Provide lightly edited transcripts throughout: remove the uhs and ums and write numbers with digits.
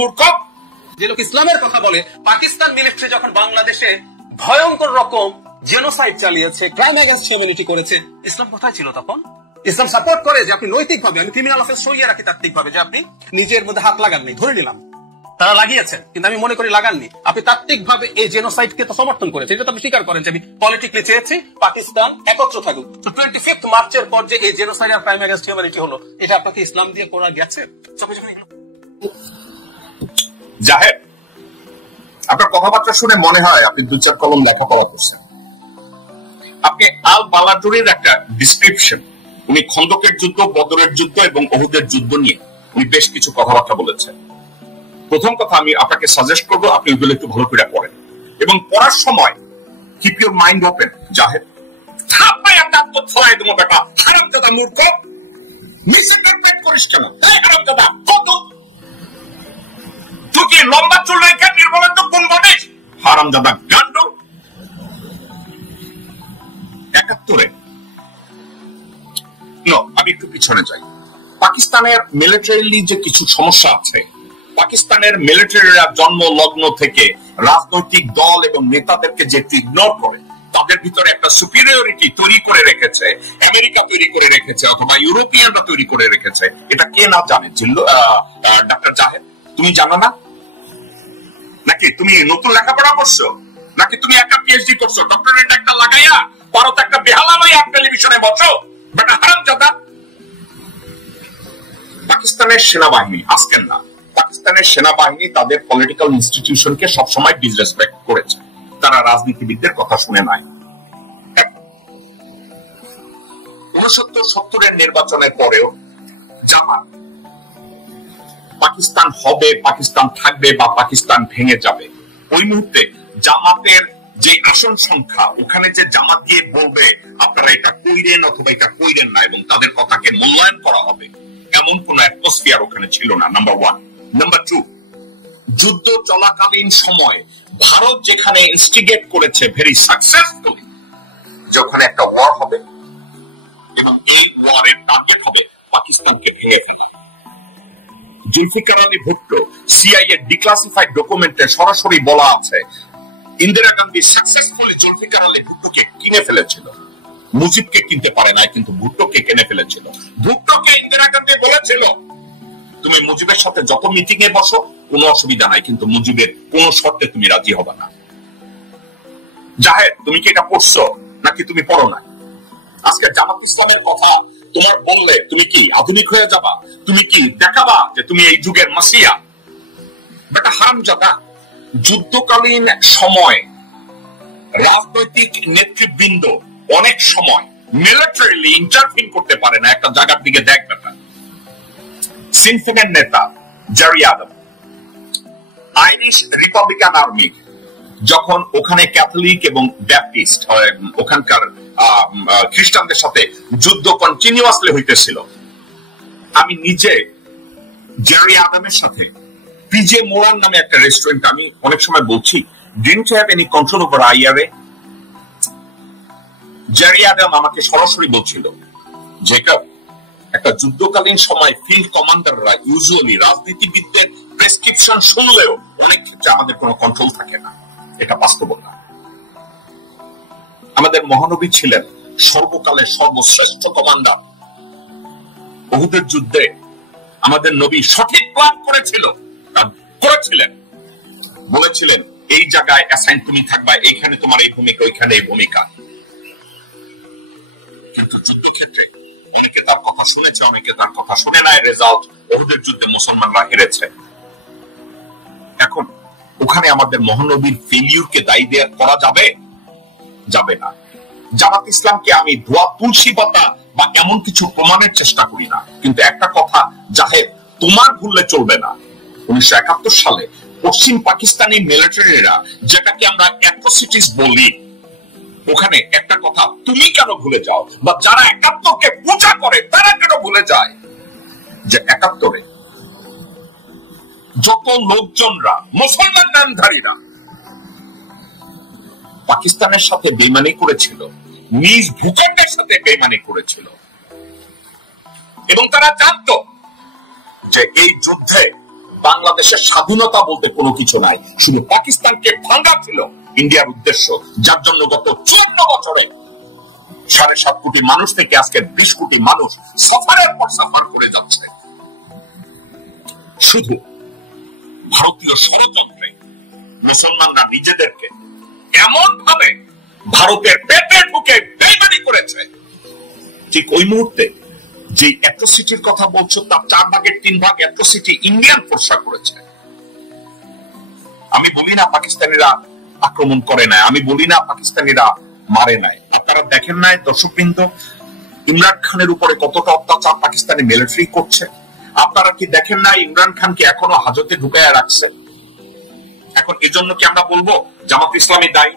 মূর্খ যে লোক ইসলামের কথা বলে। পাকিস্তান মিলিটারি যখন বাংলাদেশে ভয়ঙ্কর রকম জেনোসাইড চালিয়েছে, ক্রাইম এগেইনস্ট হিউম্যানিটি করেছে, ইসলাম কোথায় ছিল তখন? ইসলাম সাপোর্ট করে যে আপনি নৈতিকভাবে, আমি ক্রিমিনাল অফেন্স সরিয়ে রাখি তাত্ত্বিকভাবে, যে আপনি নিজের মধ্যে হাত লাগাননি, ধরে নিলাম তারা লাগিয়েছেন, কিন্তু আমি মনে করি লাগাননি, আপনি তাত্ত্বিকভাবে এই জেনোসাইডকে তো সমর্থন করেছেন। এটা তো আপনি স্বীকার করেন যে আমি পলিটিক্যালি চেয়েছি পাকিস্তান একত্র থাকুক। তো 25 মার্চের পর যে এই জেনোসাইড আর ক্রাইম এগেইনস্ট হিউম্যানিটি হলো, এটা আপনাকে ইসলাম দিয়ে করা গেছে? জাহেদ, আপনার কথাবার্তা শুনে মনে হয় আপনি 2-4 কলম লেখাপড়া করছেন। আপনি আল বালাদুরের একটা ডিসক্রিপশন, উনি খন্দকের যুদ্ধ, বদরের যুদ্ধ এবং ওহুদের যুদ্ধ নিয়ে উনি বেশ কিছু কথাবার্তা বলেছেন। প্রথম কথা আমি আপনাকে সাজেস্ট করবো আপনি ওগুলো একটু ভালো করে পড়েন, এবং পড়ার সময় keep your mind open. Zahed, হারামজাদা মূর্খ, মিসইন্টারপ্রেট করিস কেন? হারামজাদা, তুই কি লম্বা চুল রেখে নির্মলেন্দ্র গুণ বলিস? হারামজাদা গান্ডু। 71-এ আমি একটু পিছনে যাই। পাকিস্তানের মিলিটারিলি যে কিছু সমস্যা আছে, পাকিস্তানের মিলিটারিরা জন্ম লগ্ন থেকে রাজনৈতিক দল এবং নেতাদেরকে যে ইগনোর করে, তাদের ভিতরে একটা সুপিরিয়রিটি তৈরি করে রেখেছে, আমেরিকা তৈরি করে রেখেছে অথবা ইউরোপিয়ানরা তৈরি করে রেখেছে। এটা কে না জানে? ডাক্তার জাহেদ, তুমি জানো না? নাকি তুমি নতুন লেখাপড়া করছো? নাকি তুমি একটা পিএইচডি করছো? ডক্টরেট একটা লাগাইয়া ভারত একটা বেহালা লইয়া টেলিভিশনে বসো? বেটা হারামজাদা। পাকিস্তানের সেনাবাহিনী, আজকের না, পাকিস্তানের সেনাবাহিনী তাদের পলিটিক্যাল ইনস্টিটিউশনকে সবসময় ডিসরেসপেক্ট করেছে। তারা রাজনীতিবিদদের কথা শুনে নাই। 69-70-এর নির্বাচনের পরেও জামাত পাকিস্তান হবে, পাকিস্তান থাকবে বা পাকিস্তান ভেঙে যাবে, ওই মুহূর্তে জামাতের যে আসন সংখ্যা, ওখানে যে জামাত দিয়ে বলবে আপনারা এটা কইরেন অথবা এটা কইরেন না এবং তাদের কথাকে মূল্যায়ন করা হবে, এমন কোন অ্যাটমসফিয়ার ওখানে ছিল না। নাম্বার 1। নাম্বার 2, যুদ্ধ চলাকালীন সময় ভারত যেখানে ইনস্টিগেট করেছে ভেরি সাকসেসফুলি, যখন একটা ওয়ার হবে এবং এই ওয়ারের টার্গেট হবে পাকিস্তানকে ভেঙে ফেলে। জুলফিকার আলী ভুট্টো সিআইএ ডিক্লাসিফাইড ডকুমেন্টে সরাসরি বলা আছে ইন্দিরা গান্ধী সাকসেসফুলি জুলফিকার আলী ভুট্টোকে কিনে ফেলেছিল। মুজিবকে কিনতে পারে না, কিন্তু ভুট্টোকে কিনে ফেলেছিল। ভুট্টোকে ইন্দিরা গান্ধী বলেছিল তুমি মুজিবের সাথে যত মিটিং এ বসো কোনো অসুবিধা নাই, কিন্তু মুজিবের কোন শর্তে তুমি রাজি হবে না। জাহেদ, তুমি কি এটা পড়ছো নাকি তুমি পড়ো না? আজকে জামাত ইসলামের কথা তোমার বললে তুমি কি আধুনিক হয়ে যাবা? তুমি কি দেখাবা যে তুমি এই যুগের মাসিয়া? বেটা হারামজাদা, যুদ্ধকালীন সময় রাজনৈতিক নেতৃবৃন্দ অনেক সময় মিলিটারিলি ইন্টারভিন করতে পারে না। একটা জায়গার দিকে দেখ বেটা, সিনফেনের নেতা জেরি আদম আইরিশ রিপাবলিকান আর্মি যখন ওখানে ক্যাথলিক এবং ব্যাপটিস্ট ওখানকার খ্রিস্টানদের সাথে যুদ্ধ কন্টিনিউয়াসলি হইতেছিল, আমি নিজে জেরি আদমের সাথে পিজে মোরান নামে একটা রেস্টুরেন্ট, আমি অনেক সময় বলছি didn't have any control over IRA. Gerry Adam আমাকে সরাসরি বলছিল জেকব, একটা যুদ্ধকালীন সময় ফিল্ড কমান্ডাররা ইউজুয়ালি রাজনীতিবিদদের প্রেসক্রিপশন শুনলেও অনেক ক্ষেত্রে আমাদের কোনো কন্ট্রোল থাকে না। এটা বাস্তবতা। আমাদের মহানবী ছিলেন সর্বকালের সর্বশ্রেষ্ঠ কমান্ডার। উহুদের যুদ্ধে আমাদের নবী সঠিক প্ল্যান করেছিলেন, বলেছিলেন এই জায়গায় অ্যাসাইন তুমি থাকবা, এইখানে তোমার এই ভূমিকা, ওইখানে এই ভূমিকা। কিন্তু যুদ্ধক্ষেত্রে অনেকে তার কথা শুনেছে, অনেকে তার কথা শুনে নাই। রেজাল্ট, উহুদের যুদ্ধে মুসলমানরা হেরেছে। এখন ওখানে আমাদের মহানবীর ফেলিউরকে দায়ী করা যাবে না। জামাত ইসলামকে আমি ধোয়া তুলসী পাতা বা এমন কিছু প্রমাণের চেষ্টা করি না, কিন্তু একটা কথা জাহেদ, তোমার ভুললে চলবে না। 1971 সালে পশ্চিম পাকিস্তানি মিলিটারিরা, যেটাকে আমরা অ্যাট্রোসিটিস বলি, ওখানে একটা কথা তুমি কেন ভুলে যাও, বা যারা 71কে পূজা করে তারা কেন ভুলে যায় যে 71-এ যত লোকজনরা মুসলমান নামধারীরা পাকিস্তানের সাথে বেইমানি করেছিল, নিজ ভূখণ্ডের সাথে বেইমানি করেছিল, এবং তারা জানতো যে এই যুদ্ধে বাংলাদেশের স্বাধীনতা বলতে কোনো কিছু নাই, শুধু পাকিস্তানকে ভাঙা ছিল ইন্ডিয়ার উদ্দেশ্য, যার জন্য গত 54 বছরে 7.5 কোটি মানুষ থেকে আজকে 20 কোটি মানুষ সাফারের পর সাফার করে যাচ্ছে। শুধু ভারতীয় ষড়যন্ত্রে মুসলমানরা নিজেদেরকে এমন ভাবে ভারতের পেটে ঢুকে বেইমানি করেছে, ঠিক ওই মুহূর্তে যে অ্যাট্রোসিটির কথা বলছো তার 4 ভাগের 3 ভাগ অ্যাট্রোসিটি ইন্ডিয়ান ফোর্সরা করেছে। আমি বলি না পাকিস্তানিরা আক্রমণ করে নাই, আমি বলি না পাকিস্তানিরা মারে নাই। আপনারা দেখেন নাই দর্শকবৃন্দ, ইমরান খানের উপরে কতটা অত্যাচার পাকিস্তানি মিলিটারি করছে? আপনারা কি দেখেন নাই ইমরান খানকে এখনো হাজতে ঢুকাইয়া রাখছে? এখন এজন্য কি আমরা বলবো জামাত ইসলামী দায়ী?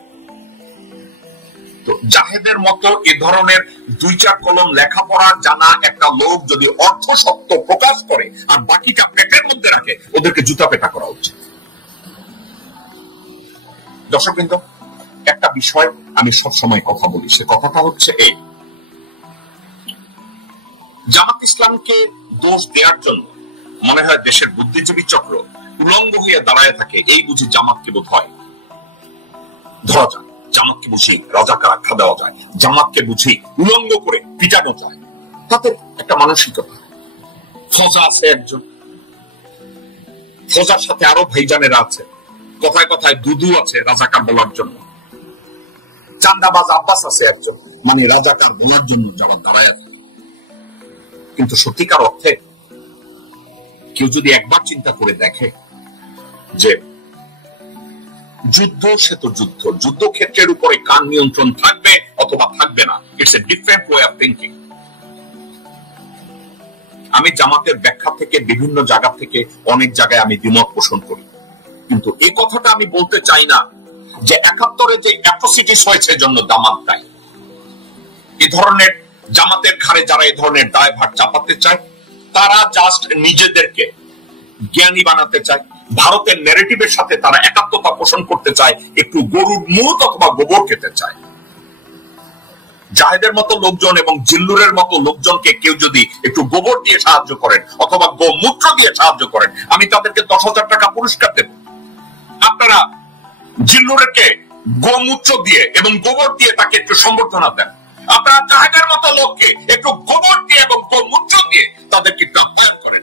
তো জাহেদের মতো এ ধরনের 2-4 কলম লেখাপড়া জানা একটা লোক যদি অর্থ সত্য প্রকাশ করে আর বাকিটা পেটের মধ্যে রাখে, ওদেরকে জুতা পেটা করা উচিত। দর্শকবৃন্দ, একটা বিষয় আমি সবসময় কথা বলি, সে কথাটা হচ্ছে এই, জামাত ইসলামকে দোষ দেওয়ার জন্য মনে হয় দেশের বুদ্ধিজীবী চক্র উলঙ্গ হয়ে দাঁড়ায় থাকে, এই বুঝি জামাতকে বোধ হয় ধরা যায়, জামাতকে বুঝি রাজাকার আখ্যা দেওয়া যায়, জামাতকে বুঝি উলঙ্গ করে পিটানো যায়। তাদের একটা মানসিকতা। ফজা আছে একজন, ফজার সাথে আরো ভাইজানেরা আছে, কথায় কথায় দুদু আছে রাজাকার বলার জন্য, চান্দাবাজ আব্বাস আছে একজন, মানে রাজাকার বলার জন্য জামাত দাঁড়ায় থাকে। কিন্তু সত্যিকার অর্থে কেউ যদি একবার চিন্তা করে দেখে যে যুদ্ধ, সে তো যুদ্ধ, যুদ্ধক্ষেত্রের উপরে কার নিয়ন্ত্রণ থাকবে অথবা থাকবে না, it's a different way of thinking. আমি জামাতের ব্যাখ্যা থেকে বিভিন্ন জায়গা থেকে অনেক জায়গায় আমি দ্বিমত পোষণ করি, কিন্তু এই কথাটা আমি বলতে চাই না যে 71-এ যে অ্যাট্রোসিটিস হয়েছে জন্য জামাত দায়ী। এই ধরনের জামাতের ঘাড়ে যারা এই ধরনের দায়ভার চাপাতে চায়, তারা জাস্ট নিজেদেরকে জ্ঞানী বানাতে চায়, ভারতের ন্যারেটিভের সাথে তারা একাত্মতা পোষণ করতে চায়, একটু গরুর মুখ অথবা গোবর খেতে চায়। জাহেদের মতো লোকজন এবং জিল্লুরের মতো লোকজনকে কেউ যদি একটু গোবর দিয়ে সাহায্য করেন অথবা গোমূত্র দিয়ে সাহায্য করেন, আমি তাদেরকে 10,000 টাকা পুরস্কার দেব। আপনারা জিল্লুরকে গোমূত্র দিয়ে এবং গোবর দিয়ে তাকে একটু সম্বর্ধনা দেন, আপনারা জাহেদের মতো লোককে একটু গোবর দিয়ে এবং গোমূত্র দিয়ে তাদেরকে একটু আপ্যায়ন করেন।